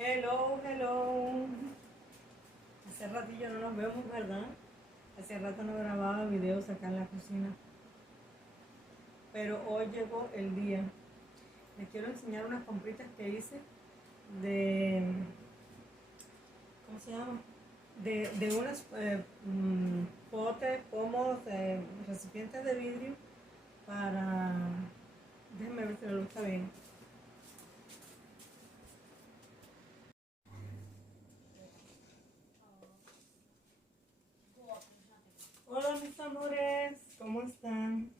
Hello, hello. Hace ratillo no nos vemos, ¿verdad? Hace rato no grababa videos acá en la cocina. Pero hoy llegó el día. Les quiero enseñar unas compritas que hice de... ¿Cómo se llama? De unos potes, pomos, recipientes de vidrio para... Déjenme ver si la luz está bien. Hola mis amores, ¿cómo están?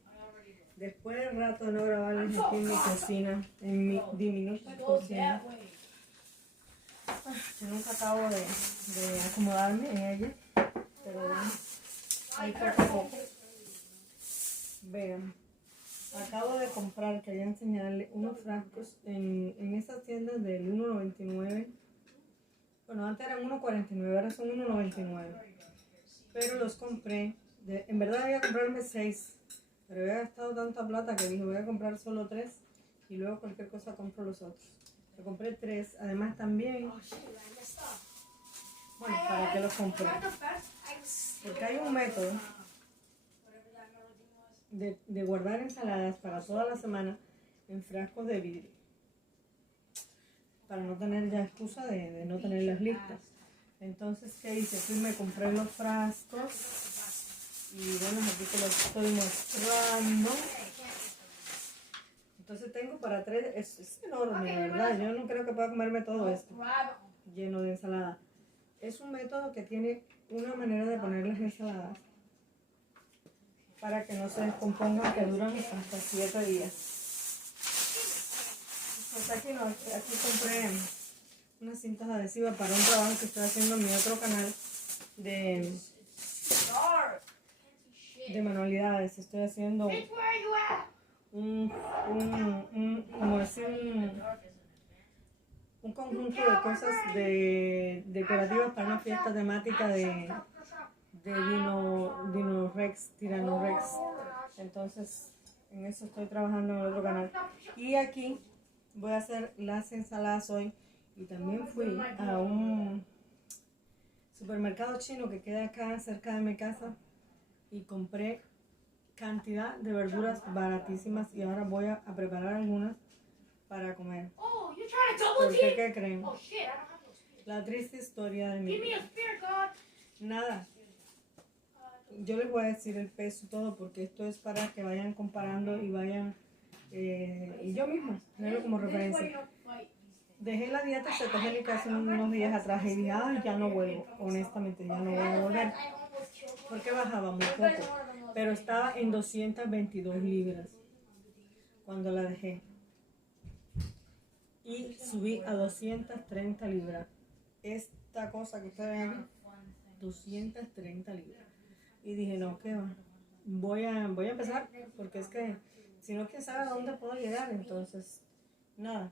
Después de rato de no grabarles aquí en mi cocina, en mi diminuta cocina. Yo nunca acabo de acomodarme en ella, pero bueno, ahí poco a poco. Vean, acabo de comprar, quería enseñarles unos frascos en esas tiendas del 1.99. Bueno, antes eran 1.49, ahora son 1.99. Pero los compré, en verdad había comprarme 6. Pero había gastado tanta plata que dije voy a comprar solo 3 y luego cualquier cosa compro los otros. Yo compré 3, además también, bueno, ¿para qué los compré? Porque hay un método de guardar ensaladas para toda la semana en frascos de vidrio. Para no tener ya excusa de no tenerlas listas. Entonces, ¿qué hice? Fui y me compré los frascos. Y bueno, aquí te lo estoy mostrando. Entonces tengo para 3, es enorme, ¿verdad? Yo no creo que pueda comerme todo esto lleno de ensalada. Es un método que tiene una manera de poner las ensaladas para que no se descompongan, que duran hasta 7 días. Pues aquí no, aquí compré unas cintas adhesivas para un trabajo que estoy haciendo en mi otro canal de manualidades. Estoy haciendo como decir, un conjunto de cosas decorativas para una fiesta temática de Dino Rex, Tirano Rex. Entonces, en eso estoy trabajando en el otro canal. Y aquí voy a hacer las ensaladas hoy. Y también fui a un supermercado chino que queda acá cerca de mi casa y compré cantidad de verduras baratísimas y ahora voy a preparar algunas para comer. ¿Por qué? ¿Qué creen? La triste historia de mi vida. Nada. Yo les voy a decir el peso y todo porque esto es para que vayan comparando y vayan, y yo misma, tenerlo como referencia. Dejé la dieta cetogénica hace unos días atrás y dije, ay, ya no vuelvo, honestamente, ya no voy a volver. Porque bajaba muy poco, pero estaba en 222 libras cuando la dejé. Y subí a 230 libras. Esta cosa que ustedes ven, 230 libras. Y dije, no, ¿qué va? Voy a empezar, porque es que si no, quién sabe a dónde puedo llegar. Entonces, nada,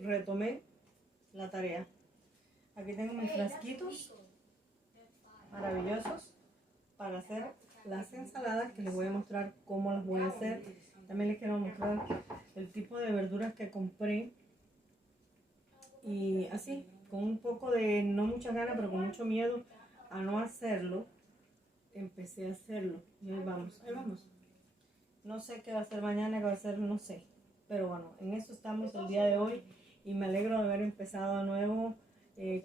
retomé la tarea. Aquí tengo mis frasquitos maravillosos para hacer las ensaladas, que les voy a mostrar cómo las voy a hacer. También les quiero mostrar el tipo de verduras que compré. Y así, con un poco de, no mucha ganas, pero con mucho miedo a no hacerlo, empecé a hacerlo. Y ahí vamos, ahí vamos. No sé qué va a ser mañana, qué va a ser, no sé. Pero bueno, en eso estamos el día de hoy. Y me alegro de haber empezado de nuevo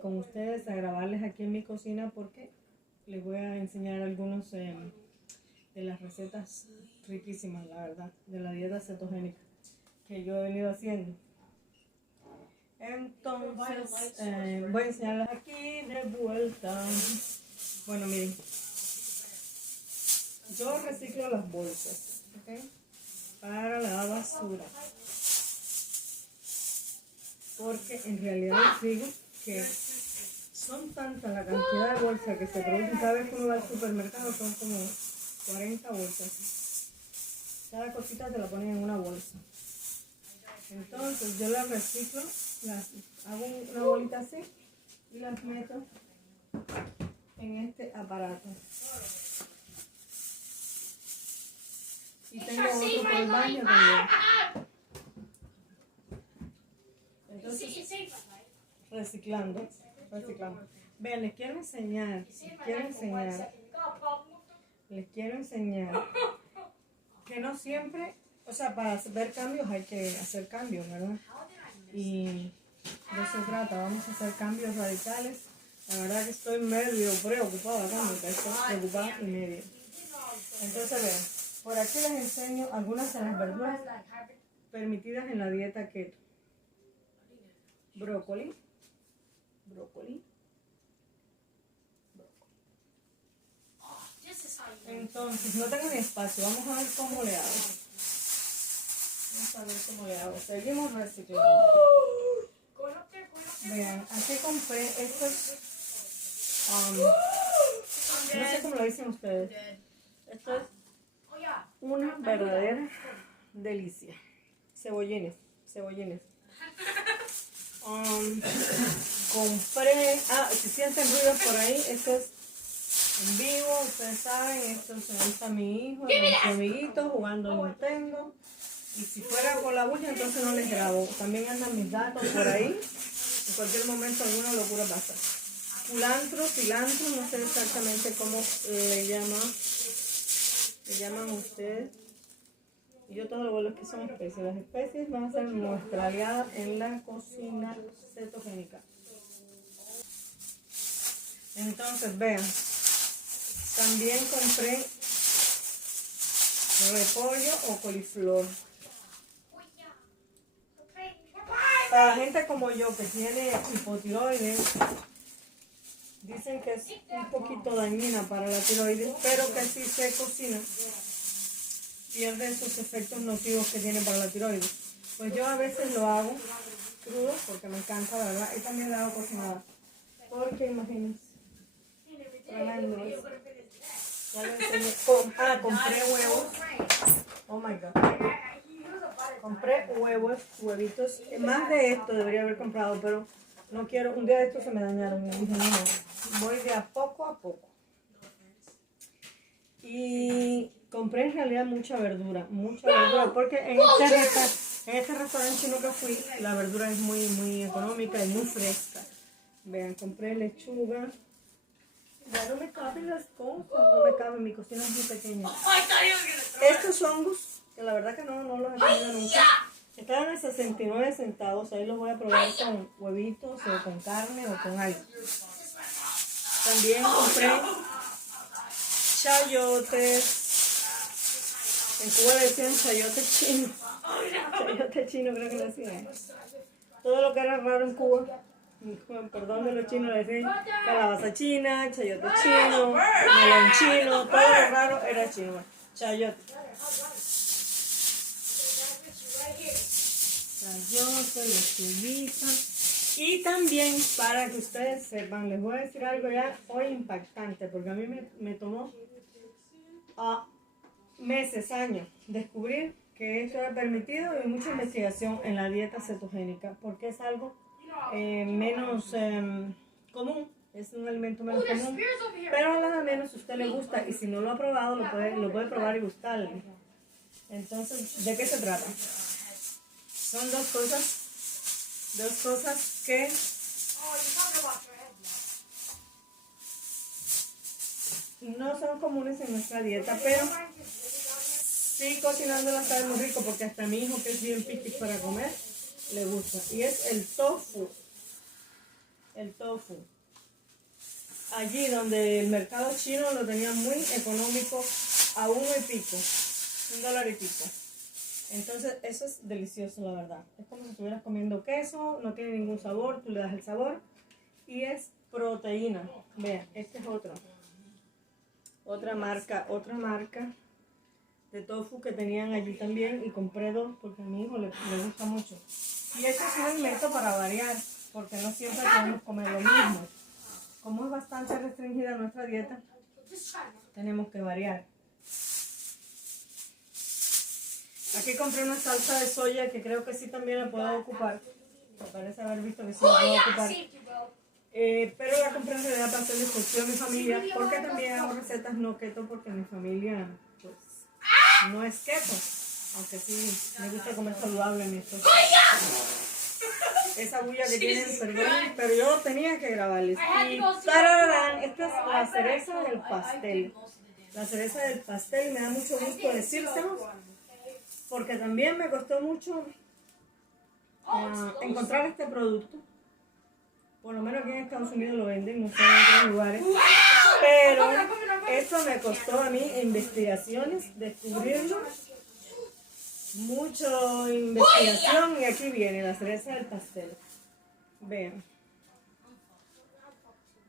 con ustedes a grabarles aquí en mi cocina, porque les voy a enseñar algunos de las recetas riquísimas, la verdad, de la dieta cetogénica que yo he venido haciendo. Entonces, voy a enseñarles aquí de vuelta. Bueno, miren, yo reciclo las bolsas, ¿ok? Para la basura. Porque en realidad les digo que son tanta la cantidad de bolsas que se producen cada vez que uno va al supermercado, son como 40 bolsas. Cada cosita se la ponen en una bolsa. Entonces yo las reciclo, las hago una bolita así y las meto en este aparato. Y tengo otro por el baño también. Entonces reciclando. Vean, les quiero enseñar que no siempre, o sea, para ver cambios hay que hacer cambios, ¿verdad? Y de eso se trata, vamos a hacer cambios radicales. La verdad que estoy medio preocupada, estoy preocupada y medio. Entonces vean, por aquí les enseño algunas de las verduras permitidas en la dieta keto. Brócoli. Entonces, no tengo ni espacio, vamos a ver cómo le hago. Seguimos reciclando. Vean, aquí compré estos, no sé cómo lo dicen ustedes. Esto es una verdadera delicia. Cebollines. Compré, si sienten ruido por ahí, esto es en vivo, ustedes saben, esto se gusta a mi hijo, con sus amiguitos jugando Nintendo. Y si fuera por la bulla, entonces no les grabo. También andan mis datos por ahí. En cualquier momento alguna locura pasa. Cilantro, no sé exactamente cómo le llaman ustedes. Y yo todo lo que son especies. Las especies van a ser nuestra aliada en la cocina cetogénica. Entonces, vean. También compré repollo o coliflor. Para gente como yo que tiene hipotiroides, dicen que es un poquito dañina para la tiroides, pero que si se cocina, pierde esos efectos nocivos que tiene para la tiroides. Pues yo a veces lo hago crudo porque me encanta, la verdad, y también lo hago cocinada. Porque imagínense, tremendo eso. Ya lo enseñé. Compré huevos. Oh my God. Compré huevitos. Más de esto debería haber comprado, pero no quiero. Un día de estos se me dañaron. Y dije, no, voy de a poco. Y compré en realidad mucha verdura, porque en este restaurante chino que fui, la verdura es muy económica y muy fresca. Vean, compré lechuga. Ya no me caben las cosas, no me caben, mi cocina es muy pequeña. Estos hongos, que la verdad que no los he comido nunca, estaban a 69 centavos, ahí los voy a probar con huevitos o con carne o con algo. También compré chayotes. En Cuba le decían chayote chino. Chayote chino creo que le decían. Todo lo que era raro en Cuba, perdón de los chinos, le decían calabaza china, chayote chino, melón chino, todo lo raro era chino. Chayote, lechuguita. Y también, para que ustedes sepan, les voy a decir algo ya hoy impactante, porque a mí me tomó meses, años, descubrir que esto era permitido y mucha investigación en la dieta cetogénica, porque es algo menos común, es un alimento menos común, pero a la menos si a usted le gusta y si no lo ha probado lo puede probar y gustarle. Entonces, ¿de qué se trata? Son dos cosas que no son comunes en nuestra dieta, pero sí cocinándolas sabe muy rico, porque hasta mi hijo, que es bien picky para comer, le gusta. Y es el tofu. Allí donde el mercado chino lo tenía muy económico, a $1 y pico. $1 Entonces eso es delicioso, la verdad. Es como si estuvieras comiendo queso, no tiene ningún sabor, tú le das el sabor. Y es proteína. Vean, este es otra marca de tofu que tenían allí también, y compré 2 porque a mi hijo le gusta mucho. Y este es un alimento para variar, porque no siempre podemos comer lo mismo. Como es bastante restringida nuestra dieta, tenemos que variar. Aquí compré una salsa de soya que creo que sí también la puedo ocupar. Me parece haber visto que sí la puedo ocupar. Pero la compré en realidad para hacerle función a mi familia, porque también hago recetas no keto, porque mi familia pues no es keto, aunque sí me gusta comer saludable en esto. esa bulla que tienen, perdón, pero yo tenía que grabarles. Y tararán, esta es la cereza del pastel. La cereza del pastel, me da mucho gusto decírselos, porque también me costó mucho encontrar este producto. Por lo menos aquí en Estados Unidos lo venden, no sé en otros lugares. Pero esto me costó a mí investigaciones, descubrirlo. Mucha investigación y aquí viene la cereza del pastel. Vean.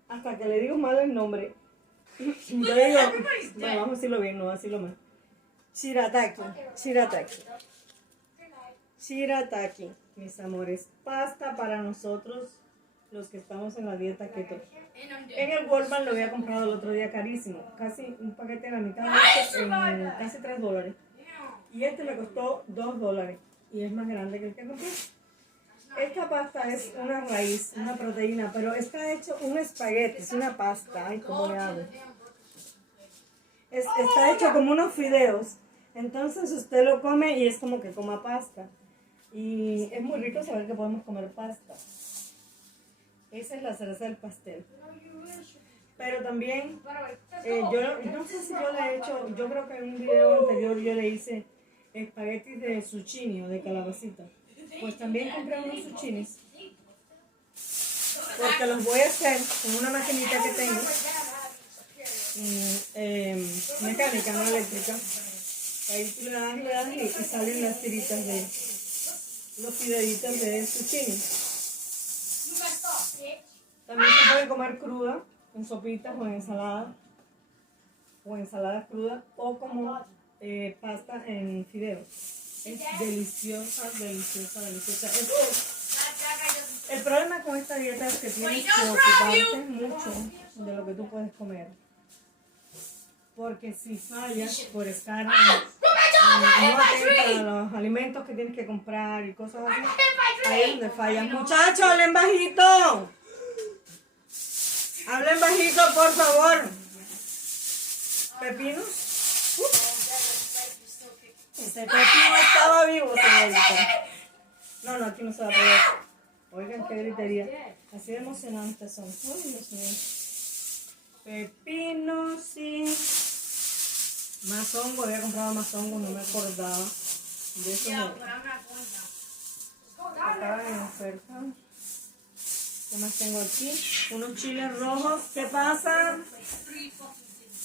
Hasta que le digo mal el nombre. Yo digo, bueno, vamos a decirlo bien, no vamos a decirlo mal. Shirataki, shirataki. Shirataki, mis amores. Pasta para nosotros, los que estamos en la dieta keto. En el Walmart lo había comprado el otro día carísimo. Casi un paquete de la mitad en casi $3. Y este me costó $2 y es más grande que el que compré. Esta pasta es una raíz, una proteína, pero está hecho un espagueti, es una pasta. Ay, ¿cómo le hago? Está hecho como unos fideos. Entonces usted lo come y es como que coma pasta. Y es muy rico saber que podemos comer pasta. Esa es la cereza del pastel. Pero también, yo no sé si yo le he hecho, yo creo que en un video anterior yo le hice espaguetis de zucchini o de calabacita. Pues también compré unos zucchinis. Porque los voy a hacer con una maquinita que tengo. Mecánica, no eléctrica. Ahí tú le das y salen las tiritas de los fideitos de zucchini. También se puede comer cruda, en sopitas o en ensaladas crudas, o como pasta en fideos. Es deliciosa, deliciosa, deliciosa. El problema con esta dieta es que tienes que ocuparte mucho de lo que tú puedes comer. Porque si fallas por estar no atenta a los alimentos que tienes que comprar y cosas así, ahí es donde fallas. Muchachos, hablen bajito. Hablen bajito, por favor. ¿Pepinos? Ese pepino estaba vivo, señorita. No, aquí no se va a poder. Oigan, qué gritería. Así de emocionantes son. Ay, Dios mío. Pepinos, sí. Más hongo, había comprado más hongo, no me acordaba. De eso estaban en oferta. ¿Qué más tengo aquí? Unos chiles rojos. ¿Qué pasa?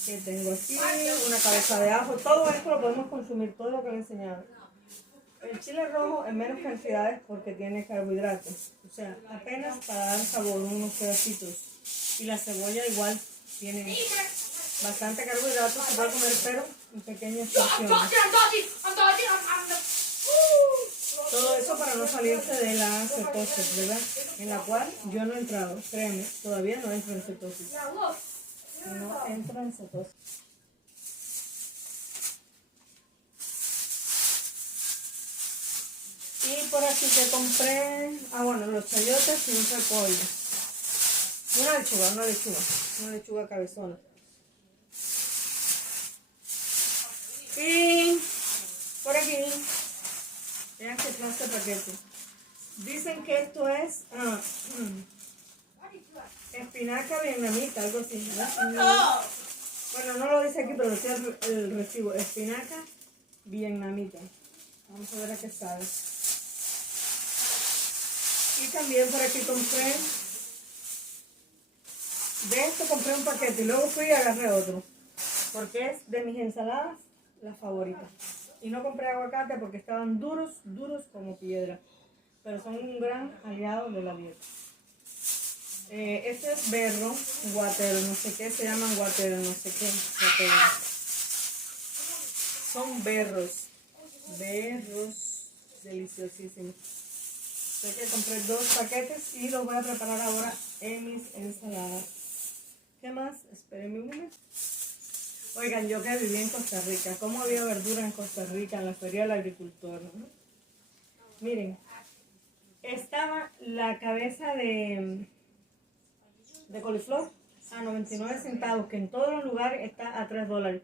Que tengo aquí una cabeza de ajo. Todo esto lo podemos consumir, todo lo que le he enseñado. El chile rojo en menos cantidades porque tiene carbohidratos. O sea, apenas para dar sabor, unos pedacitos. Y la cebolla igual tiene bastante carbohidratos. Se puede comer, pero en pequeñas porciones. Todo eso para no salirse de la cetosis, ¿verdad? En la cual yo no he entrado, créeme, todavía no entro en cetosis. No entro en cetosis. Y por aquí que compré, bueno, los chayotes y un repollo. Una lechuga cabezona. Y por aquí, vean qué clase de paquete. Dicen que esto es espinaca vietnamita, algo así, ¿no? Bueno, no lo dice aquí, pero decía el recibo. Espinaca vietnamita. Vamos a ver a qué sabe. Y también por aquí compré, de esto compré un paquete y luego fui y agarré otro. Porque es de mis ensaladas la favorita. Y no compré aguacate porque estaban duros como piedra. Pero son un gran aliado de la dieta. Este es berro, guatero, no sé qué, se llaman guatero, no sé qué. Guatero. Son berros deliciosísimos. Sé que compré 2 paquetes y los voy a preparar ahora en mis ensaladas. ¿Qué más? Espérenme un momento. Oigan, yo que viví en Costa Rica, ¿cómo había verdura en Costa Rica, en la feria del agricultor? ¿No? Miren, estaba la cabeza de coliflor a 99 centavos, que en todos los lugares está a $3.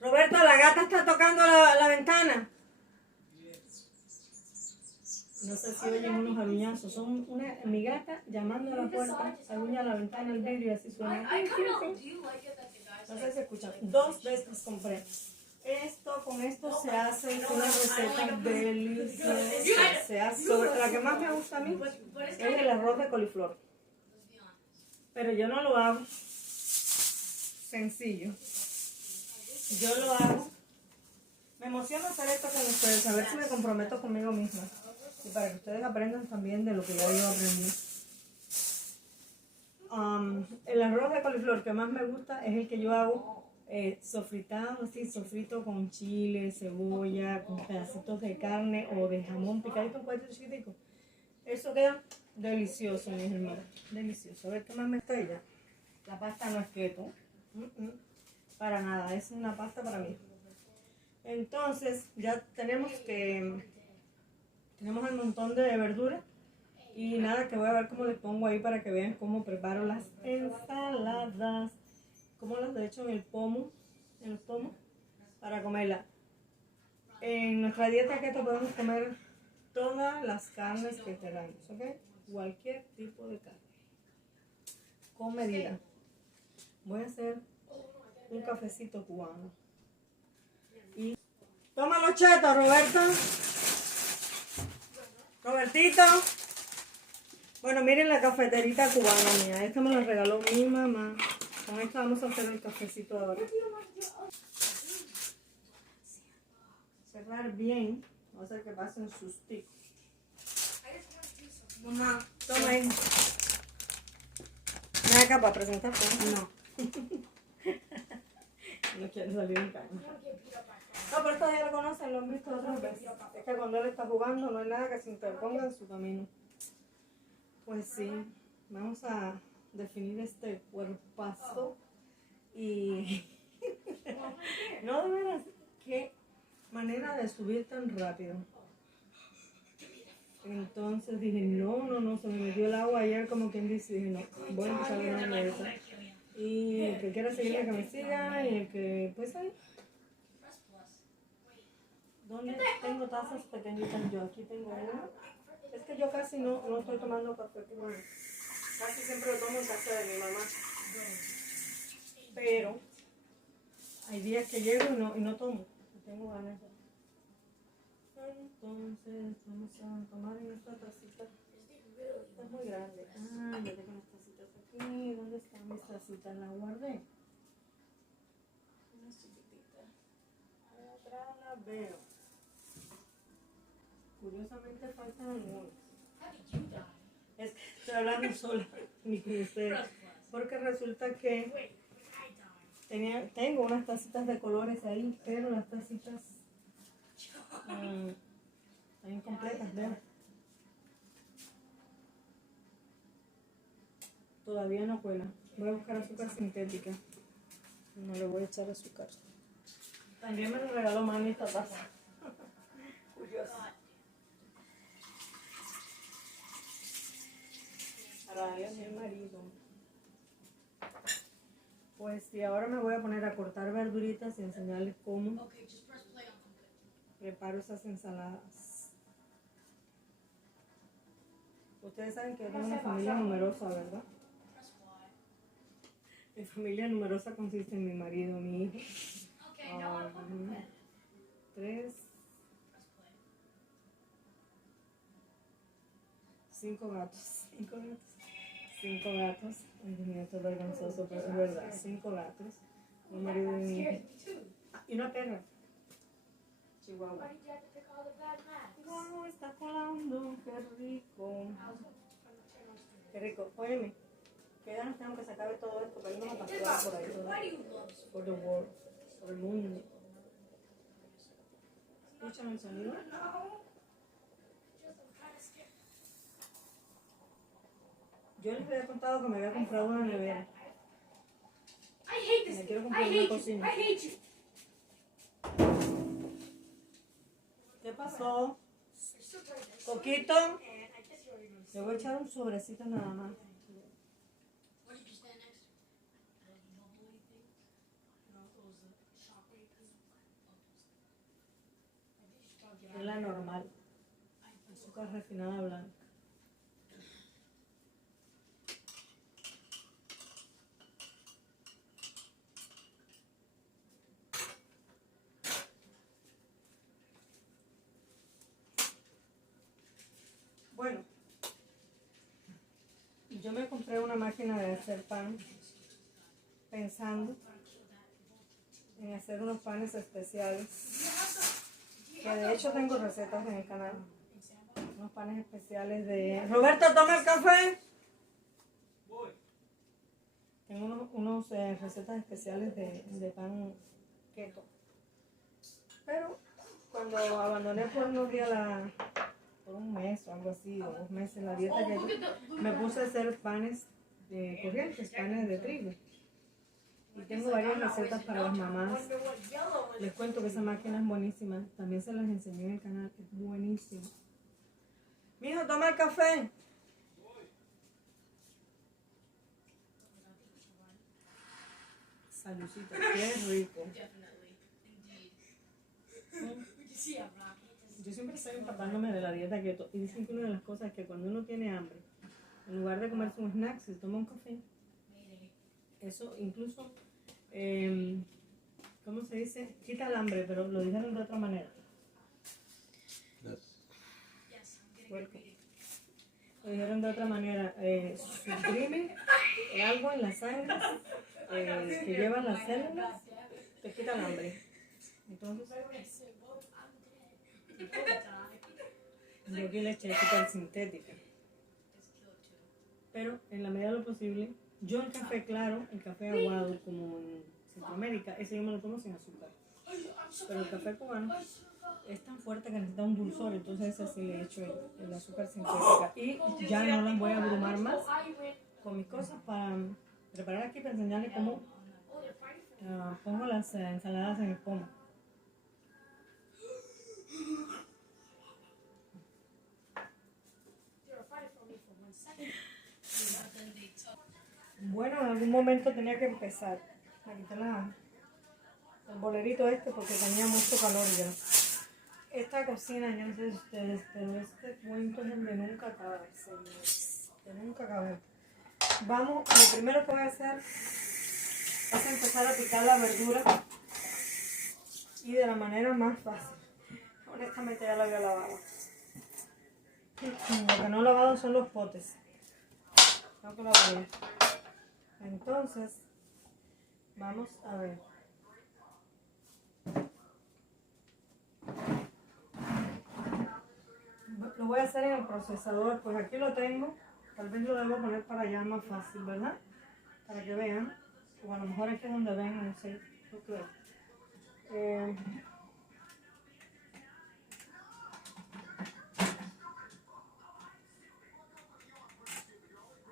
Roberto, la gata está tocando la ventana. No sé si oyen unos aruñazos. Son mi gata llamando a la puerta, aruña la ventana, el vidrio y así suena. No sé si escuchan. 2 de estas compré. Con esto se hace una receta deliciosa. La que más me gusta a mí es el arroz de coliflor. Pero yo no lo hago sencillo. Yo lo hago. Me emociona hacer esto con ustedes, a ver si me comprometo conmigo misma. Y para que ustedes aprendan también de lo que ya yo aprendí. El arroz de coliflor que más me gusta es el que yo hago sofritado, así, sofrito con chile, cebolla, con pedacitos de carne o de jamón picadito en cuadritos chiquiticos. Eso queda delicioso, mis hermanos. Delicioso. A ver qué más me está ya. La pasta no es keto. Para nada, es una pasta para mí. Entonces, ya tenemos el montón de verduras. Y nada, que voy a ver cómo les pongo ahí para que vean cómo preparo las ensaladas. Cómo las he hecho en el pomo, para comerlas. En nuestra dieta keto podemos comer todas las carnes que queramos, ¿ok? Cualquier tipo de carne. Con medida. Voy a hacer un cafecito cubano. Y toma los chetos, Roberto. Robertito. Bueno, miren la cafeterita cubana mía. Esta me la regaló mi mamá. Con esta vamos a hacer el cafecito ahora. Cerrar bien. Vamos a hacer que pasen sus ticos. Mamá, toma ahí. Ven acá para presentarte. No. No quiere salir en cámara. No, pero esto ya lo conocen, lo han visto otras veces. Es que cuando él está jugando no hay nada que se interponga en su camino. Pues sí, vamos a definir este cuerpazo y... No, de veras, qué manera de subir tan rápido. Entonces dije, no, se me metió el agua ayer como quien dice, dije, no, voy a empezar una nueva. Y el que quiera seguirme que me siga y el que, pues ahí. ¿Dónde tengo tazas pequeñitas yo? Aquí tengo una. Es que yo casi no estoy tomando café cubano. Casi siempre lo tomo en casa de mi mamá. Pero hay días que llego y no tomo. Tengo ganas. Entonces vamos a tomar en esta tacita. Esta es muy grande. Ah, ya tengo las tacitas aquí. ¿Dónde están mis tacitas? Las guardé. Una chiquitita. Atrás la veo. Curiosamente faltan algunos. Es que estoy hablando sola ni con ustedes. Porque resulta que tengo unas tacitas de colores ahí, pero las tacitas están incompletas, ¿ven? Todavía no cuela. Voy a buscar azúcar sintética. No le voy a echar azúcar. También me lo regaló mami esta taza. Curioso. Para Dios, mi marido. Pues sí, ahora me voy a poner a cortar verduritas y enseñarles cómo preparo esas ensaladas. Ustedes saben que yo tengo una familia numerosa, ¿verdad? Mi familia numerosa consiste en mi marido, mi hijo, 5 gatos. 5 gatos. Ay, Dios mío, esto es vergonzoso, pero es verdad. 5 gatos. Mi marido y mi hijo. Y una perra. Chihuahua. Wow, está colando. Qué rico. Qué rico. Óyeme, ¿qué edad nos tengo que sacar de todo esto? Para irnos a pasear por ahí. Por the world. Por el mundo. ¿Escuchan el sonido? Yo les había contado que me había comprado una nevera. Me quiero comprar una cocina. ¿Qué pasó? Coquito. Le voy a echar un sobrecito nada más. Es la normal. azúcar refinada blanca. Bueno, yo me compré una máquina de hacer pan pensando en hacer unos panes especiales, que de hecho tengo recetas en el canal, unos panes especiales de... Roberto, toma el café. Tengo unos recetas especiales de pan keto, pero cuando abandoné por unos días por un mes o algo así, o 2 meses la dieta keto, me puse a hacer panes de corrientes, panes de trigo. Y tengo varias recetas para las mamás. Les cuento que esa máquina es buenísima. También se las enseñé en el canal, es buenísima. Mijo, toma el café. Saludcita, qué rico. Yo siempre estoy empapándome de la dieta keto. Y dicen que una de las cosas es que cuando uno tiene hambre, en lugar de comerse un snack, se toma un café. Eso incluso, ¿cómo se dice? Quita el hambre, pero lo dijeron de otra manera. Lo dijeron de otra manera. Suprime algo en la sangre que llevan las células, te quita el hambre. Entonces, yo aquí leche súper sintética. Pero en la medida de lo posible, yo el café claro, el café aguado como en Centroamérica, ese yo me lo tomo sin azúcar. Pero el café cubano es tan fuerte que necesita un dulzor, entonces ese sí le echo el azúcar sintética. Y ya no las voy a abrumar más con mis cosas para preparar aquí, para enseñarles cómo pongo las ensaladas en el pomo. Bueno, en algún momento tenía que empezar. Me quité el bolerito porque tenía mucho calor ya. Esta cocina, yo no sé si ustedes, pero este cuento es el de nunca acabar, señores. De nunca acabar. Vamos, lo primero que voy a hacer es empezar a picar la verdura y de la manera más fácil. Honestamente ya la había lavado. Lo que no he lavado son los potes. Tengo que lavar. Entonces, vamos a ver. Lo voy a hacer en el procesador, pues aquí lo tengo. Tal vez lo debo poner para allá más fácil, ¿verdad? Para que vean. O a lo mejor aquí es donde ven, no sé. No creo.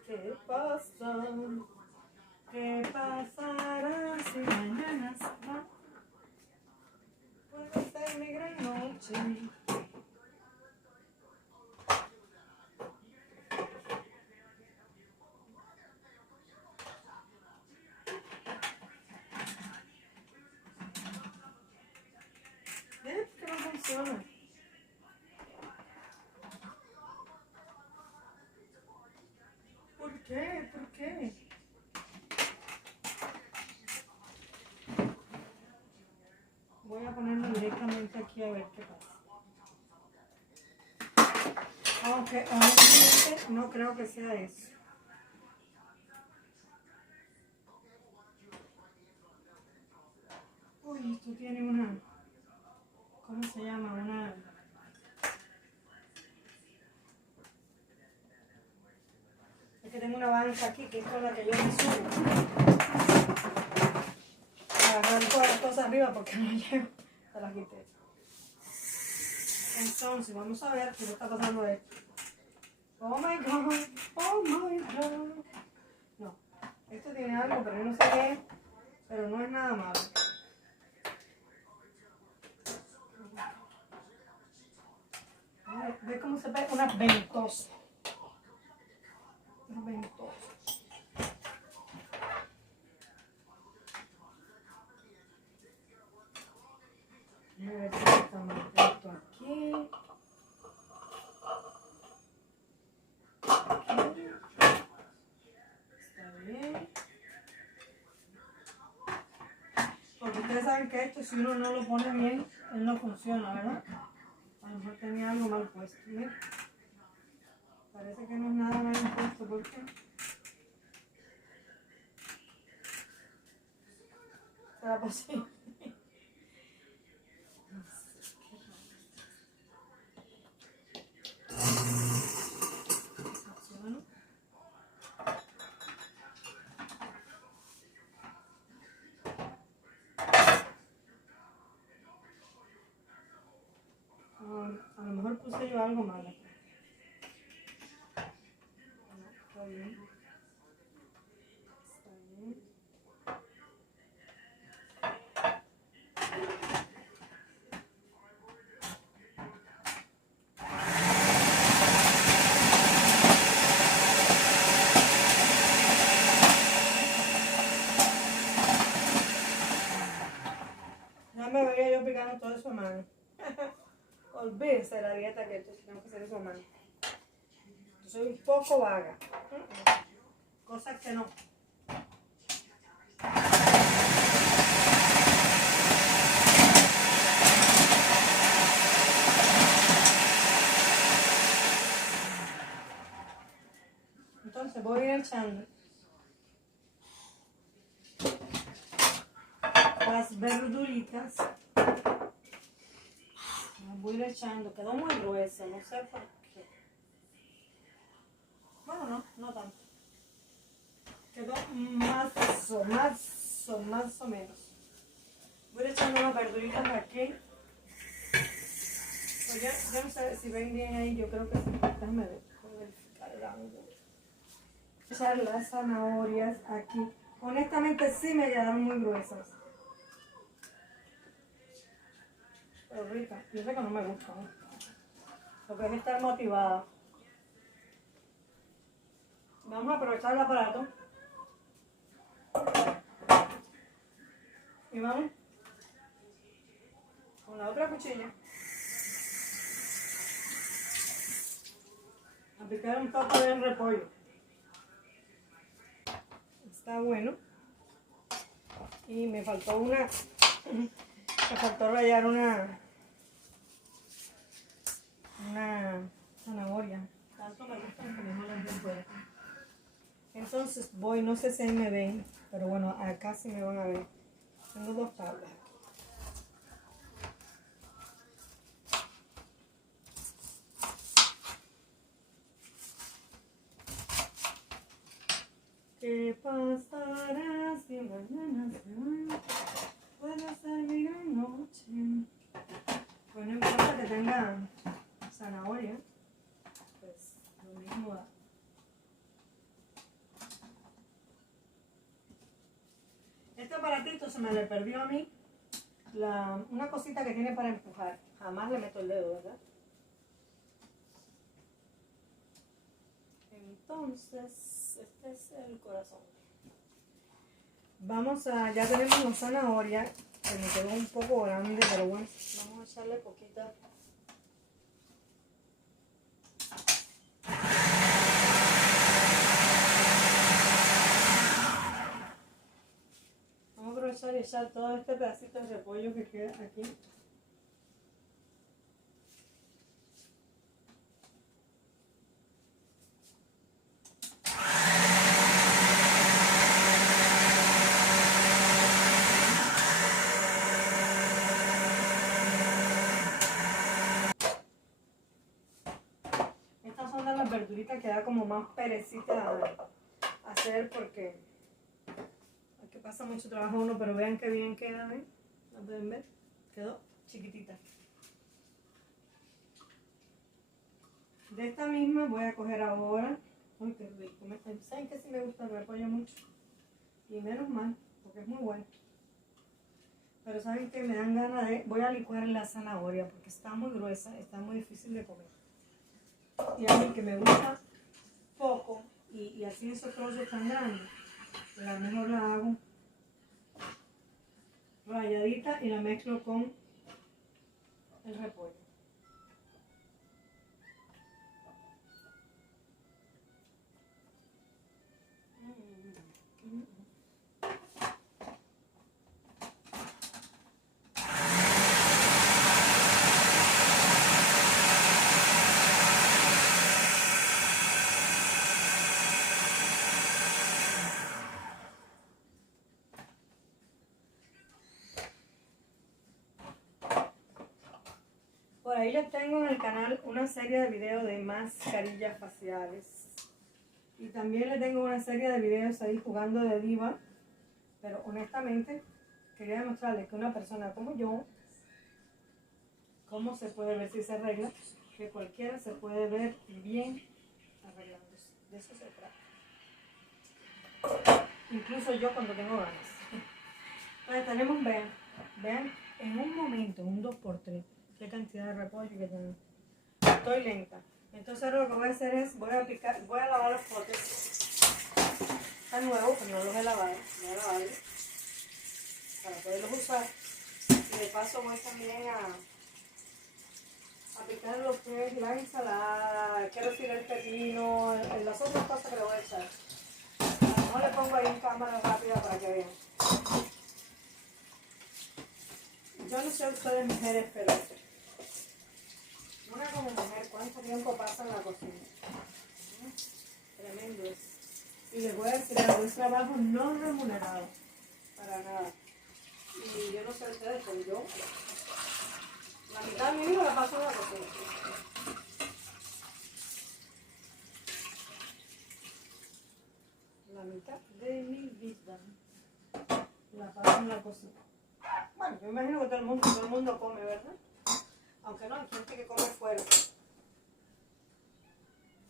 ¿Qué pasa? ¿Qué pasará si mañana se va? Puede ser mi gran noche. ¿Ves que no funciona? ¿Por qué? ¿Por qué? Voy a ponerlo directamente aquí a ver qué pasa. Aunque honestamente no creo que sea eso. Uy, esto tiene una... ¿Cómo se llama? Es que tengo una banca aquí que es con la que yo me subo. Agarrar todas las cosas arriba porque no llego. Se las quité. Entonces, vamos a ver qué está pasando esto. Oh my god, oh my god. No, esto tiene algo, pero yo no sé qué, pero no es nada malo. Ve cómo se ve una ventosa. Una ventosa. Voy a ver si está mal esto aquí. saben que esto si uno no lo pone bien, él no funciona, ¿verdad? A lo mejor tenía algo mal puesto. Mira. Parece que no es nada mal puesto. ¿Por qué? ¿Será posible? A lo mejor puse yo algo mal aquí. No, está bien. Está bien. Ya me veía yo picando todo eso a mano. Olvídense de la dieta que tengo que hacer eso a mano. Yo soy un poco vaga. Cosas que no. Entonces voy a ir echando las verduritas. Las voy a ir echando. Quedó muy gruesa, no sé por qué. Bueno, no tanto. Quedó más o menos. Voy a ir echando las verduritas aquí. Pues yo no sé si ven bien ahí, yo creo que sí. Déjame ver, voy a verificar el ángulo. Echar las zanahorias aquí. Honestamente sí me quedaron muy gruesas. Pero rica. Yo sé que no me gusta, ¿no? Lo que es estar motivada. Vamos a aprovechar el aparato. Y vamos con la otra cuchilla a picar un poco de repollo. Está bueno. Y me faltó rallar una zanahoria. Tanto me gusta que mejor las ven fuera. Entonces voy, no sé si ahí me ven, pero bueno, acá sí me van a ver. Tengo dos tablas. ¿Qué pasará si mañana se va? Puede ser mi gran noche. Pues no importa que tenga zanahoria, pues lo mismo da. Este aparatito se me le perdió a mí una cosita que tiene para empujar. Jamás le meto el dedo, ¿verdad? Entonces, este es el corazón. Ya tenemos la zanahoria, que me quedó un poco grande, pero bueno, vamos a echarle poquita. Vamos a aprovechar y echar todo este pedacito de repollo que queda aquí. Estas son de las verduritas que da como más perecita a hacer porque aquí pasa mucho trabajo uno, pero vean qué bien queda, ¿eh? ¿La pueden ver? Quedó chiquitita. De esta misma voy a coger ahora. Uy, qué rico. ¿Saben que sí me gusta el repollo mucho? Y menos mal, porque es muy bueno. Pero saben que me dan ganas de... Voy a licuar la zanahoria porque está muy gruesa, está muy difícil de comer. Y a mí que me gusta poco y así esos trozos tan grandes, a lo mejor la hago ralladita y la mezclo con el repollo. yo tengo en el canal una serie de videos de mascarillas faciales. Y también le tengo una serie de videos ahí jugando de diva. Pero honestamente, quería demostrarles que una persona como yo, cómo se puede ver si se arregla, que cualquiera se puede ver bien arreglándose. De eso se trata. Incluso yo cuando tengo ganas. Entonces tenemos, vean, en un momento, un 2x3, qué cantidad de repollo que tenemos. Estoy lenta. Entonces ahora lo que voy a hacer es, voy a lavar los potes. Están nuevos, pero no los he lavado. Voy a lavarlos para poderlos usar. Y de paso voy también a picar lo que es la ensalada, quiero decir el pepino, las otras cosas que le voy a echar. No le pongo ahí en cámara rápida para que vean. Yo no sé ustedes mujeres, pero una como mujer, ¿cuánto tiempo pasa en la cocina? Tremendo es. Y les voy a decir algo, es trabajo no remunerado, para nada. Y yo no sé ustedes, pero yo, la mitad de mi vida la paso en la cocina. La mitad de mi vida la paso en la cocina. Bueno, yo imagino que todo el mundo come, ¿verdad? Aunque no, hay gente que come fuera.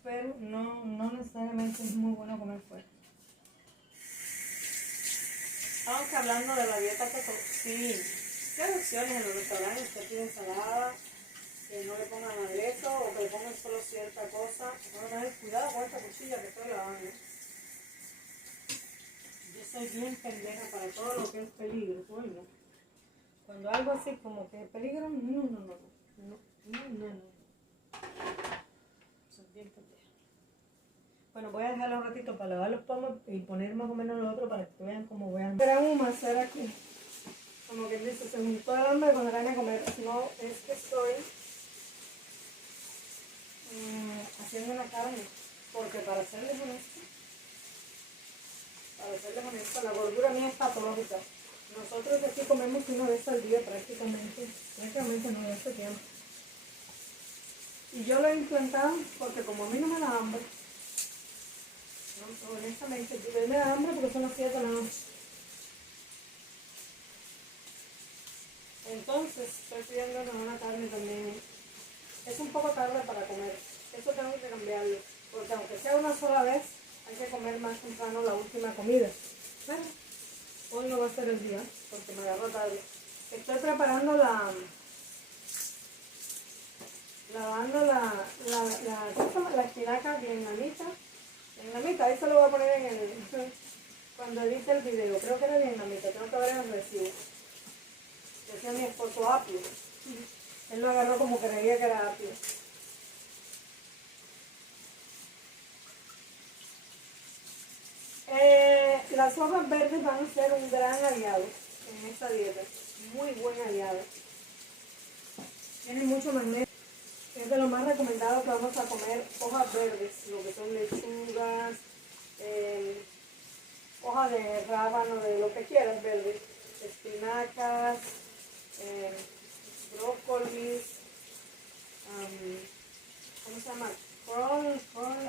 Pero no necesariamente es muy bueno comer fuera. Estamos hablando de la dieta que sí. ¿Qué opciones en los restaurantes? Usted pide ensalada, que no le pongan aderezo o que le pongan solo cierta cosa. Vamos a tener cuidado con esta cuchilla que estoy lavando. Yo soy bien pendeja para todo lo que es peligro, coño. Cuando algo así como que peligro, no. Soy bien pendeja. Bueno, voy a dejarlo un ratito para lavar los pomos y poner más o menos lo otro para que vean cómo vean. Esperamos hacer aquí. Como quien dice, se juntó el hambre con la gana de comer. No, es que estoy haciendo una carne. Porque para serles honesta, la gordura mía es patológica. Nosotros aquí comemos una vez al día prácticamente no de este tiempo. Y yo lo he intentado porque como a mí no me da hambre, no, honestamente, yo me da hambre porque son las 7 de la noche. Entonces estoy pidiendo una carne también. Es un poco tarde para comer. Eso tengo que cambiarlo. Porque aunque sea una sola vez, hay que comer más temprano la última comida. Pero hoy no va a ser el día, porque me agarro tarde. Estoy preparando lavando la espinaca vietnamita. Vietnamita, ahí se lo voy a poner en el, cuando edite el video. Creo que era vietnamita, tengo que ver en el recibo. Decía mi esposo apio. Él lo agarró como creía que era apio. Las hojas verdes van a ser un gran aliado en esta dieta. Muy buen aliado. Tienen mucho magnesio. Es de lo más recomendado que vamos a comer hojas verdes, lo que son lechugas, hojas de rábano, de lo que quieras verde, espinacas, brócolis, ¿cómo se llama?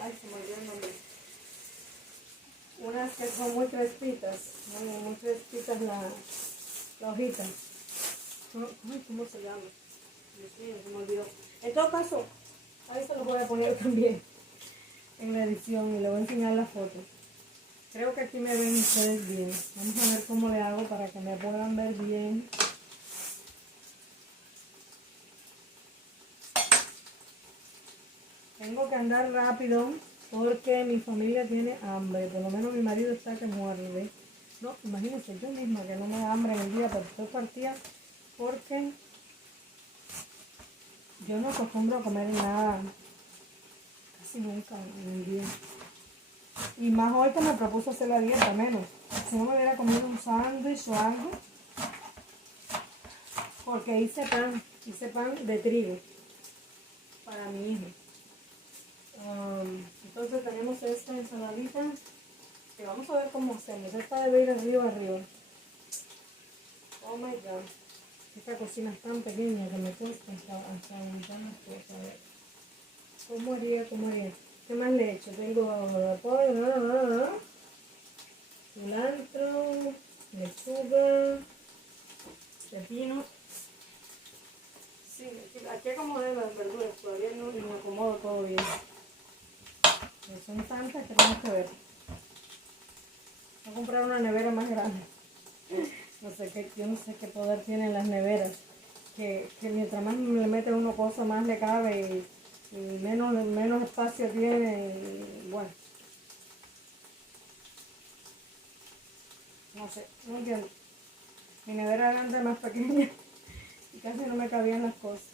Ay, se me olvidó el nombre. Unas que son muy crespitas, muy crespitas la hojita. ¿Cómo se llama? Dios mío, se me olvidó. En todo caso, ahí se los voy a poner también en la edición y le voy a enseñar la foto. Creo que aquí me ven ustedes bien. Vamos a ver cómo le hago para que me puedan ver bien. Tengo que andar rápido porque mi familia tiene hambre. Por lo menos mi marido está que muerde. No, imagínense, yo misma que no me da hambre en el día, pero estoy partida porque yo no acostumbro a comer nada casi nunca en el día. Y más hoy que me propuso hacer la dieta, menos. Si no me hubiera comido un sándwich o algo. Porque hice pan de trigo para mi hijo. Entonces tenemos esta ensaladita que vamos a ver cómo hacemos. Esta debe ir arriba. Oh my god. Esta cocina es tan pequeña que me cuesta hasta untar las cosas. A ver, ¿cómo haría? ¿Qué más le he hecho? Tengo pollo, cilantro, lechuga, pepino. Sí, aquí acomodé las verduras, todavía no me acomodo todo bien. Pero son tantas que tengo que ver. Voy a comprar una nevera más grande. Yo no sé qué poder tienen las neveras. Que mientras más le mete uno cosas, más le cabe y menos espacio tiene. Y bueno, no sé, no entiendo. Mi nevera era antes más pequeña y casi no me cabían las cosas.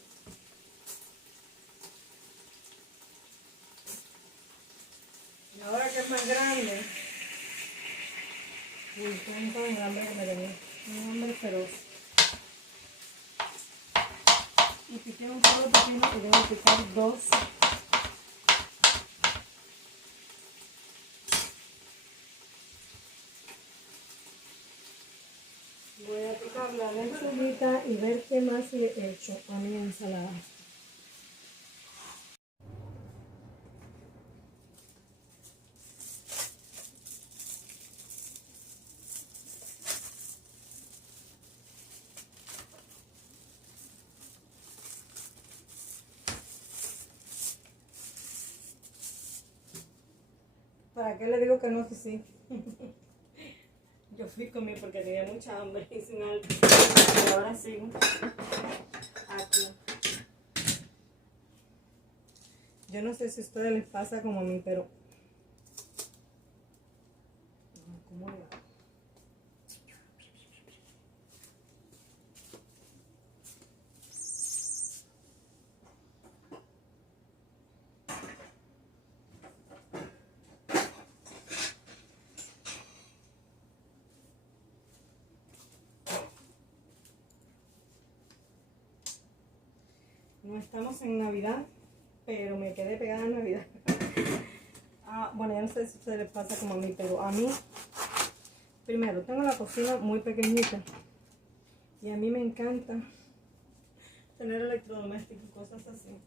Y ahora que es más grande, uy, tengo un hambre que me tenía. Un hambre feroz. Y piqué un solo pepino y debo picar dos. Voy a picar la lechuguita y ver qué más he hecho a mi ensalada. ¿Para qué le digo que no? Que sí. Yo fui comí porque tenía mucha hambre, hice un alto. Y ahora sigo aquí. Yo no sé si a ustedes les pasa como a mí, pero... ¿Cómo le hago? No estamos en Navidad, pero me quedé pegada en Navidad. Bueno, ya no sé si a ustedes les pasa como a mí, pero a mí, primero, tengo la cocina muy pequeñita y a mí me encanta tener electrodomésticos y cosas así.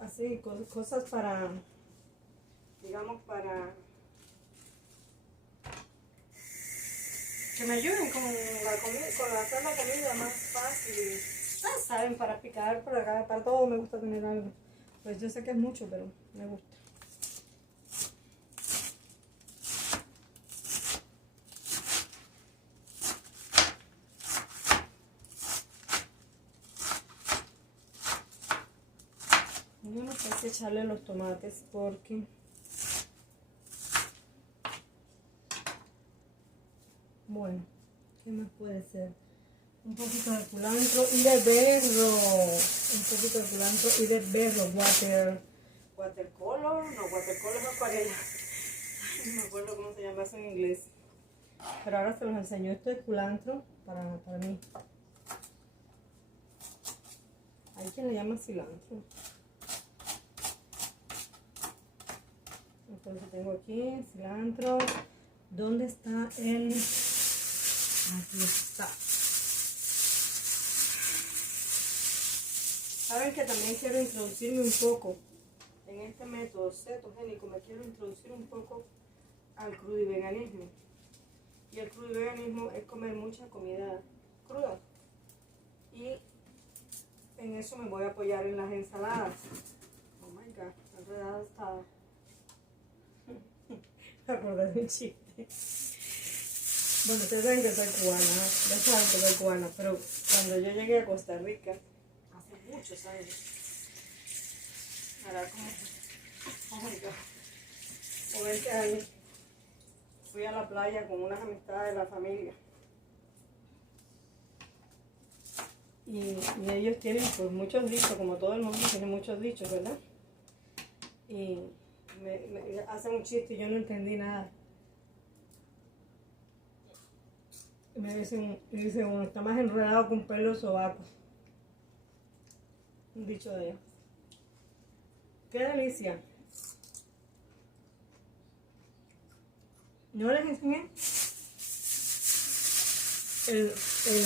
Así, cosas para, digamos, para que me ayuden con la comida, con hacer la comida más fácil. Ya saben, para picar, para todo me gusta tener algo. Pues yo sé que es mucho, pero me gusta. Yo no sé si echarle los tomates porque... Bueno, ¿qué más puede ser? Un poquito de culantro y de berro. Un poquito de culantro y de berro. Watercolor. No, watercolor es acuarela. No me acuerdo cómo se llama eso en inglés. Pero ahora se los enseño. Esto es culantro para mí. Hay quien le llama cilantro. Entonces tengo aquí cilantro. ¿Dónde está el...? Aquí está. Saben que también quiero introducirme un poco en este método cetogénico. Me quiero introducir un poco al crudiveganismo. Y el crudiveganismo es comer mucha comida cruda. Y en eso me voy a apoyar en las ensaladas. Oh my god, enredada estaba. Me acordé de un chiste. Bueno, ustedes saben que soy cubana, ¿no? Ya saben que soy cubana, pero cuando yo llegué a Costa Rica, hace muchos años, era como, oh my god, como 20 años, fui a la playa con unas amistades de la familia. Y ellos tienen pues muchos dichos, como todo el mundo tiene muchos dichos, ¿verdad? Y me hacen un chiste y yo no entendí nada. Y me dicen uno está más enredado que un pelo de sobaco. Un dicho de ellos. ¡Qué delicia! ¿No les enseñé? el, el,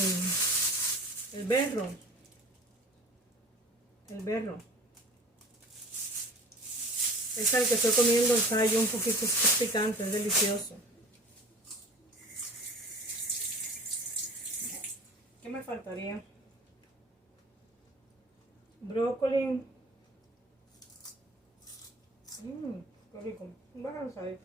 el berro. El berro. Es el que estoy comiendo el callo un poquito picante, es delicioso. ¿Qué me faltaría? Brócoli. Qué rico. Vamos a ver.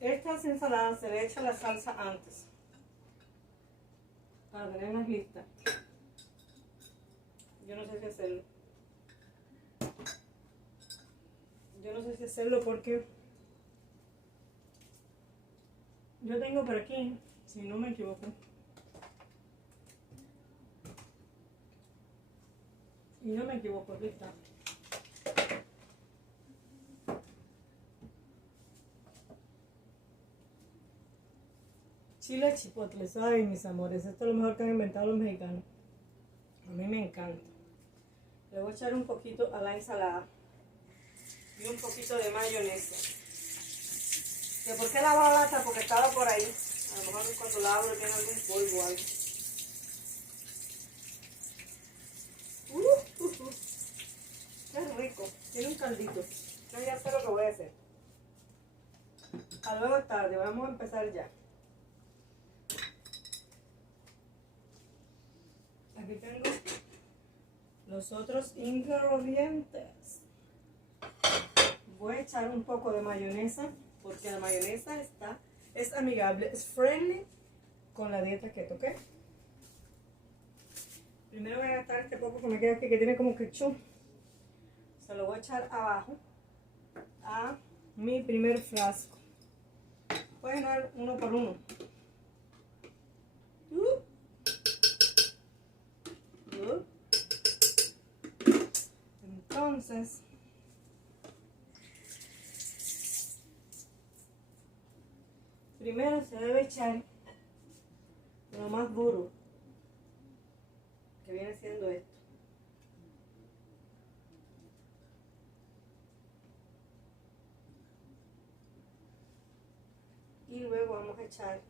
Estas ensaladas se le echa la salsa antes, para tenerlas listas. Yo no sé si hacerlo. Porque yo tengo por aquí, si no me equivoco, y no me equivoco, lista. Chile chipotle, ¿saben, mis amores? Esto es lo mejor que han inventado los mexicanos. A mí me encanta. Le voy a echar un poquito a la ensalada y un poquito de mayonesa. ¿Que por qué lavo la lata? Porque estaba por ahí. A lo mejor cuando la abro tiene algún polvo o algo. Qué rico. Tiene un caldito. Yo ya sé lo que voy a hacer. A luego tarde. Vamos a empezar ya. Aquí tengo los otros ingredientes. Voy a echar un poco de mayonesa porque la mayonesa es amigable, es friendly con la dieta keto, ¿ok? Primero voy a gastar este poco que me queda aquí que tiene como ketchup. Se lo voy a echar abajo a mi primer frasco. Voy a llenar uno por uno. Entonces, primero se debe echar lo más duro, que viene siendo esto. Y luego vamos a echar,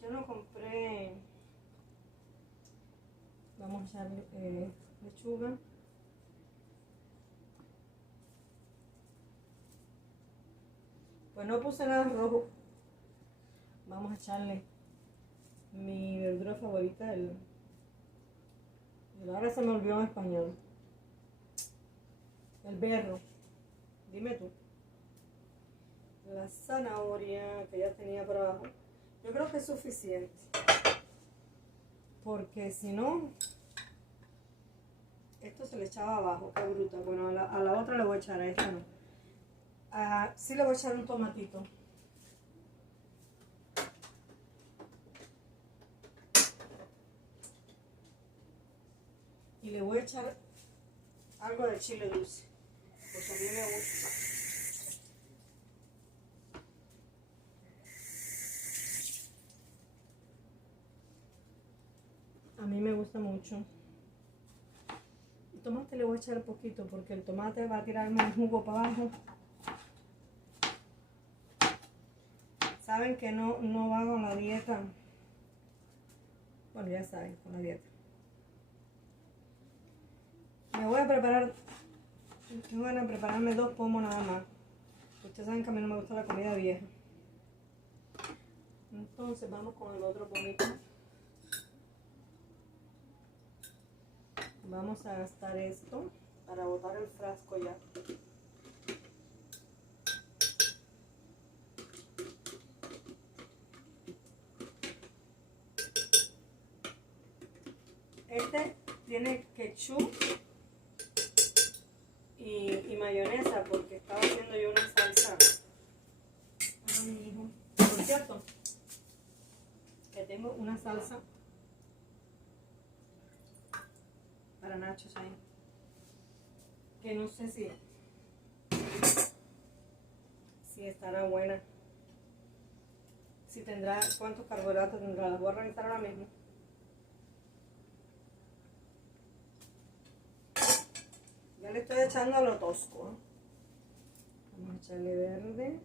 yo no compré, vamos a echar lechuga. Pues no puse nada rojo. Vamos a echarle mi verdura favorita, ahora se me olvidó en español. El berro. Dime tú. La zanahoria que ya tenía por abajo. Yo creo que es suficiente. Porque si no, esto se le echaba abajo. Qué bruta. Bueno, a la otra le voy a echar, a esta no. Sí le voy a echar un tomatito. Y le voy a echar algo de chile dulce, porque a mí me gusta. A mí me gusta mucho. El tomate le voy a echar poquito, porque el tomate va a tirarme el jugo para abajo. Saben que no va con la dieta. Bueno, ya saben, con la dieta. Me voy a preparar, tengo ganas de prepararme 2 pomos nada más. Ustedes saben que a mí no me gusta la comida vieja. Entonces vamos con el otro pomito. Vamos a gastar esto para botar el frasco ya. Este tiene ketchup y mayonesa porque estaba haciendo yo una salsa. Ah, mi hijo. Por cierto, que tengo una salsa para nachos ahí. Que no sé si estará buena. Si tendrá, cuántos carbohidratos tendrá. Las voy a revisar ahora mismo. Ya le estoy echando a lo tosco. Vamos a echarle verde.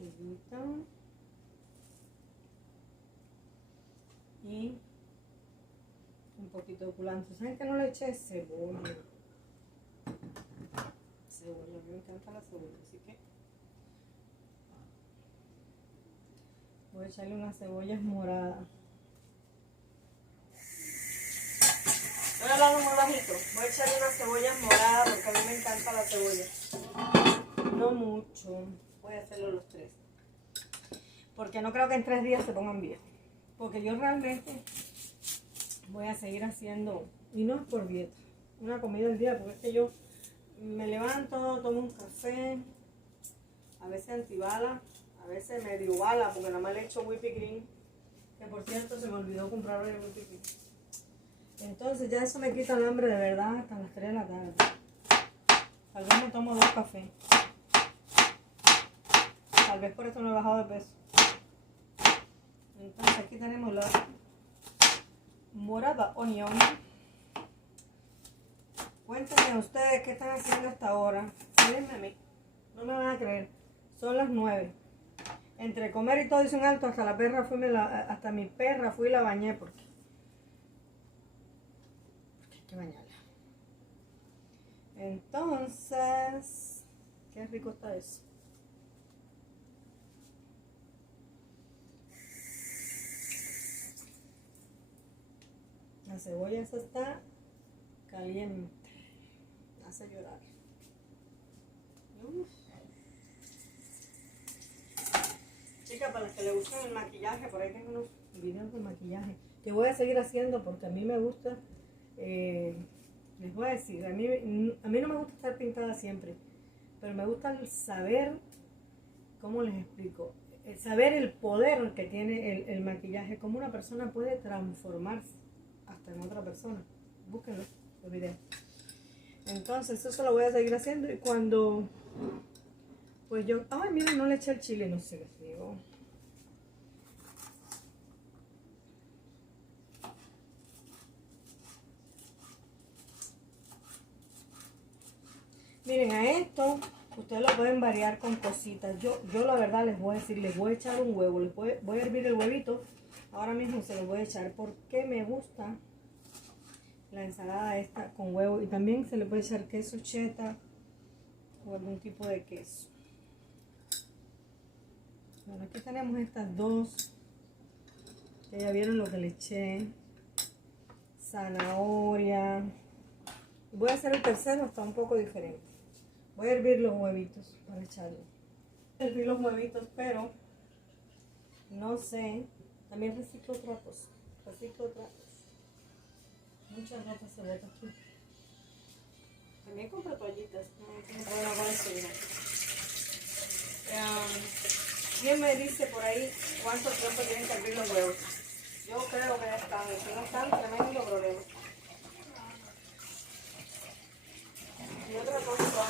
lechuguita. Y un poquito de culantro. ¿Saben que no le eché cebolla? Cebolla, a mí me encanta la cebolla, así que voy a echarle unas cebollas moradas. Voy a hablar muy bajito. Voy a echarle unas cebollas moradas porque a mí me encanta la cebolla. No mucho. Voy a hacerlo los 3. Porque no creo que en 3 días se pongan bien. Porque yo realmente voy a seguir haciendo, y no es por dieta, una comida al día, porque es que yo me levanto, tomo un café, a veces antibala, a veces medio bala, porque nada más le echo whipped cream, que por cierto se me olvidó comprar el whipped cream. Entonces ya eso me quita el hambre de verdad hasta las 3 de la tarde. Tal vez me tomo 2 cafés. Tal vez por eso no he bajado de peso. Entonces aquí tenemos la morada onion. Cuéntenme ustedes qué están haciendo hasta ahora. Mírenme a mí. No me van a creer. Son las 9. Entre comer y todo hice un alto. Hasta la perra fui, hasta mi perra fui y la bañé porque hay que bañarla. Entonces, qué rico está eso. La cebolla esa está caliente. Me hace llorar. Chicas, para las que le gustan el maquillaje, por ahí tengo unos videos de maquillaje que voy a seguir haciendo porque a mí me gusta. Les voy a decir, a mí no me gusta estar pintada siempre, pero me gusta saber, ¿cómo les explico? Saber el poder que tiene el maquillaje, cómo una persona puede transformarse hasta en otra persona. Búsquenlo, los videos. Entonces eso lo voy a seguir haciendo y cuando, pues yo, ay miren, no le eché el chile, no sé, les digo. Miren, a esto ustedes lo pueden variar con cositas. Yo la verdad les voy a decir, les voy a echar un huevo, voy a hervir el huevito. Ahora mismo se lo voy a echar porque me gusta la ensalada esta con huevo. Y también se le puede echar queso cheddar o algún tipo de queso. Bueno, aquí tenemos estas dos. Que ya vieron lo que le eché. Zanahoria. Voy a hacer el tercero, está un poco diferente. Voy a hervir los huevitos para echarlo. Hervir los huevitos, pero no sé. También reciclo trapos. Muchas ropas se botan aquí. También compro toallitas. ¿Quién me dice por ahí cuánto tiempo tienen que hervir los huevos? Yo creo que ya están. Si no están, tremendo problema. Y otra cosa,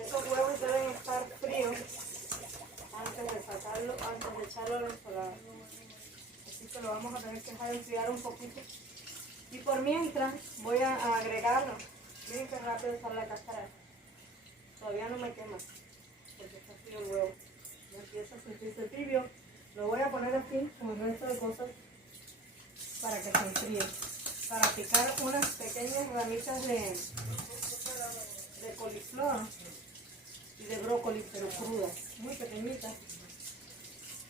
esos huevos deben estar fríos antes de sacarlo, antes de echarlo a la ensalada. Así que lo vamos a tener que dejar enfriar un poquito. Y por mientras voy a agregarlo. Miren qué rápido sale la cáscara. Todavía no me quema porque está frío el huevo. Ya empieza a sentirse tibio. Lo voy a poner aquí con el resto de cosas para que se enfríe. Para picar unas pequeñas ramitas de coliflor y de brócoli, pero crudas, muy pequeñitas,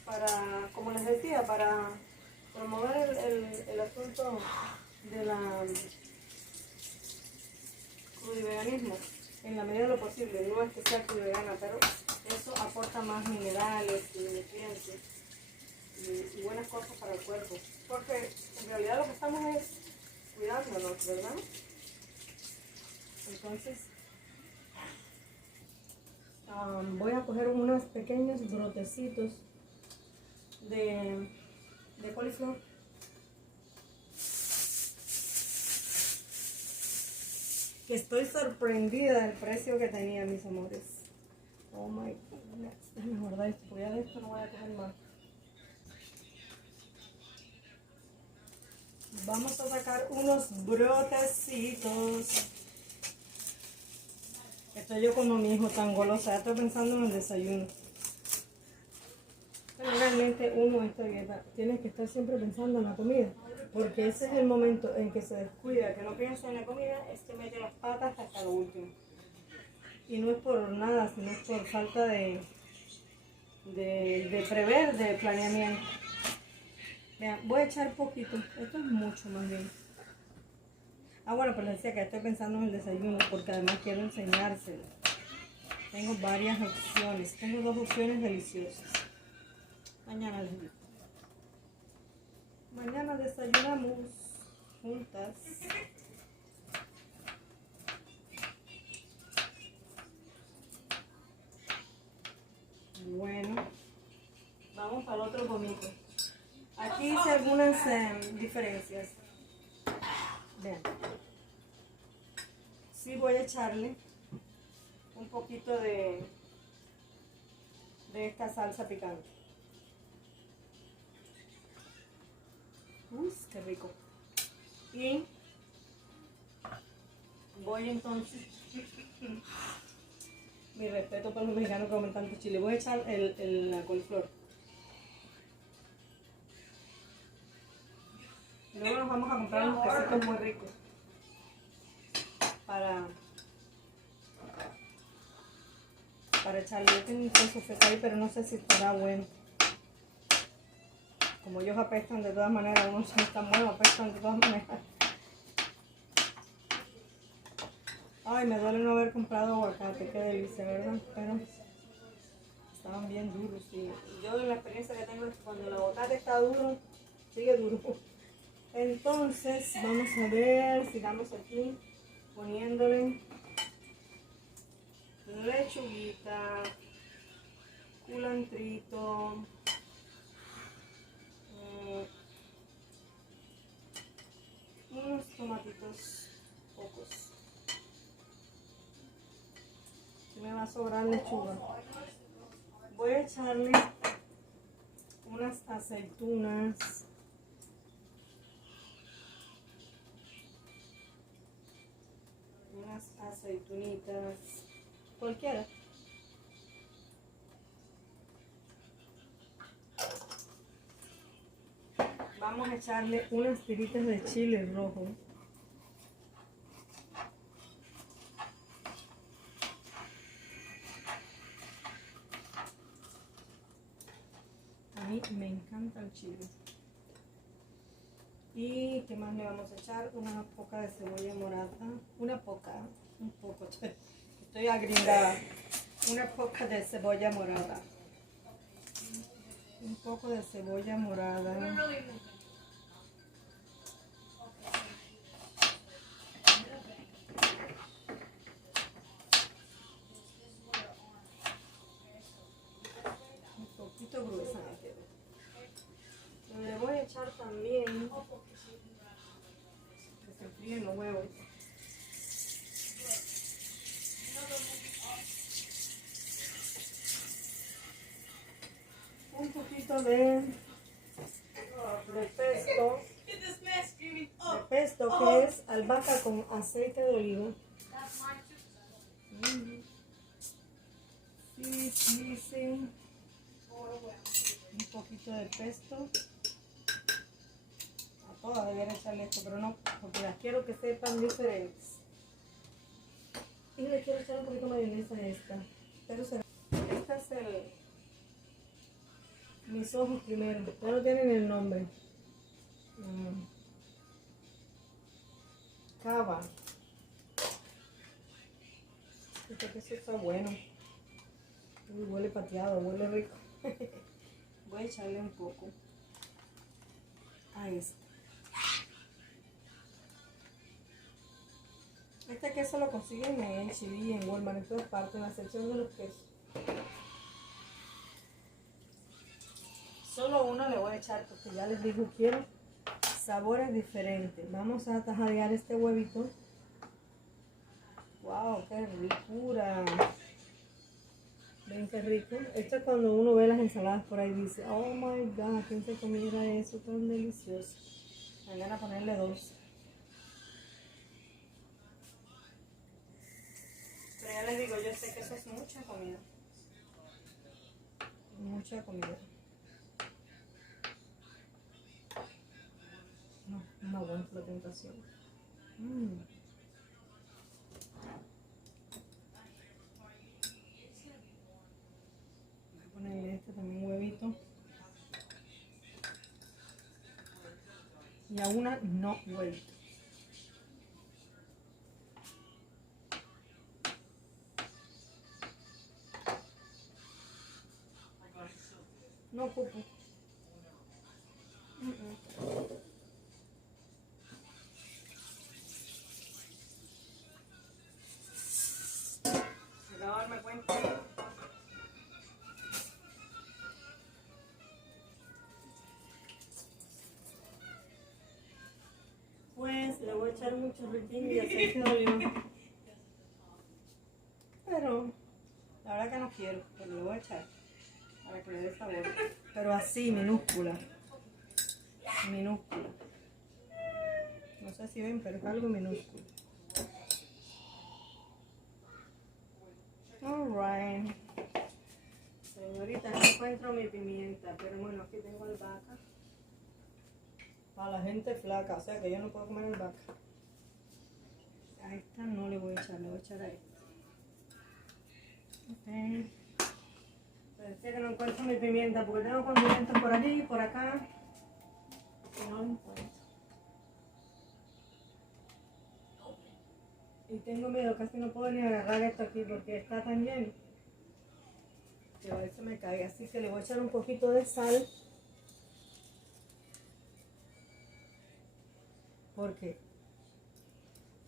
para, como les decía, para promover el asunto de la crudiveganismo en la medida de lo posible. No es que sea crudivegana, pero eso aporta más minerales y nutrientes y buenas cosas para el cuerpo, porque en realidad lo que estamos es cuidándonos, ¿verdad? Entonces voy a coger unos pequeños brotecitos de coliflor. Que estoy sorprendida del precio que tenía, mis amores. Oh my goodness. Déjame guardar esto, porque ya de esto no voy a coger más. Vamos a sacar unos brotecitos. Estoy yo como mi hijo tan golosa, ya estoy pensando en el desayuno. Pero realmente uno esta dieta tiene que estar siempre pensando en la comida, porque ese es el momento en que se descuida, que no piensa en la comida, es que mete las patas hasta lo último. Y no es por nada, sino por falta de prever, de planeamiento. Vean, voy a echar poquito, esto es mucho más bien. Ah, bueno, pues les decía que estoy pensando en el desayuno, porque además quiero enseñárselo. Tengo varias opciones, tengo 2 opciones deliciosas. Mañana les digo. Mañana desayunamos juntas. Bueno, vamos al otro pomito. Aquí hice algunas diferencias. Vean. Sí voy a echarle un poquito de esta salsa picante. Qué rico. Y voy entonces, mi respeto para los mexicanos que comen tanto chile, voy a echar la coliflor. Luego nos vamos a comprar unos quesitos muy ricos para echarle. Yo tengo un queso feta ahí, pero no sé si estará bueno. Como ellos apestan de todas maneras, unos son tan buenos, apestan de todas maneras. Ay, me duele no haber comprado aguacate, qué delicia, ¿verdad? Pero estaban bien duros, sí. Yo la experiencia que tengo es que cuando el aguacate está duro, sigue duro. Entonces, vamos a ver, sigamos aquí poniéndole lechuguita, culantrito, unos tomatitos pocos. Si me va a sobrar lechuga. Voy a echarle unas aceitunas. Unas aceitunitas. Cualquiera. Vamos a echarle unas tiritas de chile rojo. A mí me encanta el chile. ¿Y qué más le vamos a echar? Una poca de cebolla morada. Un poco. Estoy agringada. Una poca de cebolla morada. Un poco de cebolla morada. Un poquito gruesa me quedó. Le voy a echar también que se fríen los huevos. Un poquito de pesto. De pesto, que es albahaca con aceite de oliva. Sí. Un poquito de pesto. A todas debería echarle esto, pero no, porque las quiero que sepan diferentes. Y le quiero echar un poquito de mayonesa a esta. Pero será. Este es mis ojos primero. Ya no tienen el nombre. Cava. Este queso está bueno. Uy, huele pateado, huele rico. Voy a echarle un poco a este. Este queso lo consiguen en H-E-B y en Walmart, en todas partes, en la sección de los quesos. Solo uno le voy a echar porque ya les digo, quiero sabores diferentes. Vamos a tajadear este huevito. ¡Wow! ¡Qué ricura! Ven qué rico. Esto es cuando uno ve las ensaladas por ahí y dice, oh my god, ¿quién se comiera eso tan delicioso? Me van a ponerle 2. Ya les digo, yo sé que eso es mucha comida. Mucha comida. No, no aguanto la tentación. Voy a ponerle este también huevito. Y a una no huevito. No ocupo. Acabo de darme cuenta. Pues le voy a echar mucho riquín y aceite de oliva. Pero la verdad que no quiero, pero le voy a echar para que le dé sabor. Pero así, minúscula. Minúscula. No sé si ven, pero es algo minúsculo. Alright. Señorita, no encuentro mi pimienta, pero bueno, aquí tengo albahaca. Para la gente flaca, o sea que yo no puedo comer albahaca. A esta no le voy a echar, le voy a echar a esta. Ok. Parece que no encuentro mi pimienta porque tengo condimentos por allí y por acá. Y no lo encuentro. Y tengo miedo, casi no puedo ni agarrar esto aquí porque está tan lleno que a veces me cae. Así que le voy a echar un poquito de sal. Porque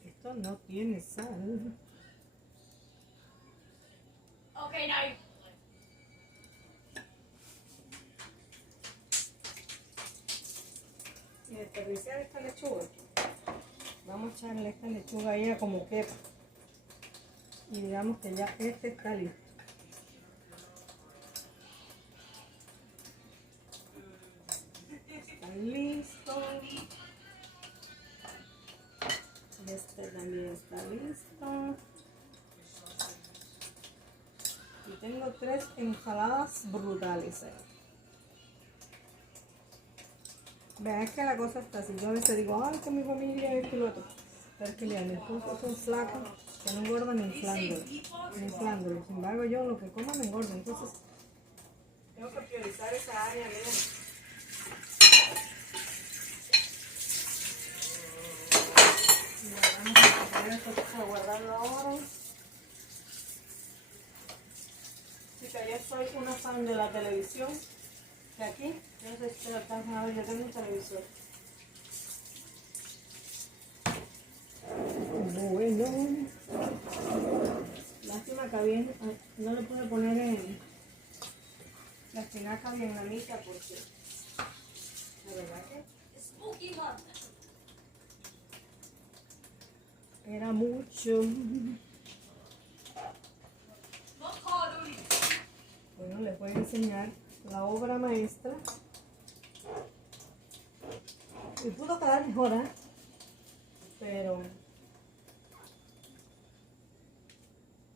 esto no tiene sal. Ok, now. Y desperdiciar esta lechuga. Vamos a echarle esta lechuga ahí a como quepa. Y digamos que ya este está listo. Está listo. Este también está listo. Y tengo 3 ensaladas brutales ahí. Vean, es que la cosa está así. Yo a veces digo, ay, que mi familia es esto y lo otro. Pero es que mira, mis esposos son flacos, que no engordan ni inflándolo. Ni inflándolo. Sin embargo, yo lo que como me engorda. Entonces, tengo que priorizar esa área, mira. Vamos a poner esto a guardarlo ahora. Chica, yo soy una fan de la televisión. Que aquí, no sé si te alcanzan a ver, yo tengo un televisor. Bueno. Lástima que bien, no le pude poner en la espinaca vietnamita porque la verdad que Spooky month. era mucho. Bueno, les voy a enseñar la obra maestra. Y pudo quedar mejor, ¿eh? Pero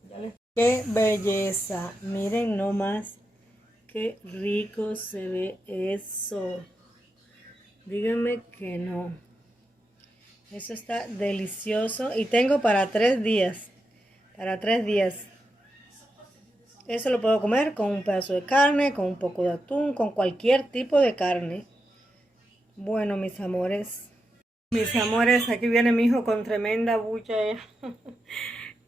ya les... ¡Qué belleza! Miren nomás qué rico se ve eso. Díganme que no. Eso está delicioso. Y tengo para 3 días. Para 3 días. Eso lo puedo comer con un pedazo de carne, con un poco de atún, con cualquier tipo de carne. Bueno, mis amores. Mis amores, aquí viene mi hijo con tremenda bulla.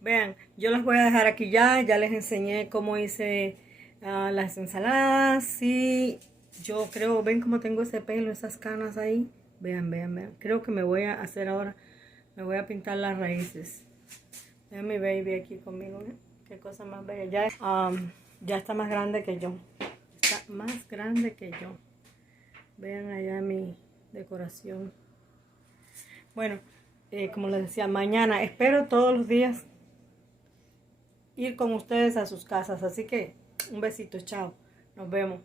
Vean, yo los voy a dejar aquí ya. Ya les enseñé cómo hice las ensaladas. Y yo creo, ven cómo tengo ese pelo, esas canas ahí. Vean, vean, vean. Creo que me voy a hacer ahora, me voy a pintar las raíces. Vean mi baby aquí conmigo, ¿eh? Qué cosa más bella. Ya está más grande que yo. Está más grande que yo. Vean allá mi decoración. Bueno, como les decía, mañana espero todos los días ir con ustedes a sus casas. Así que un besito, chao. Nos vemos.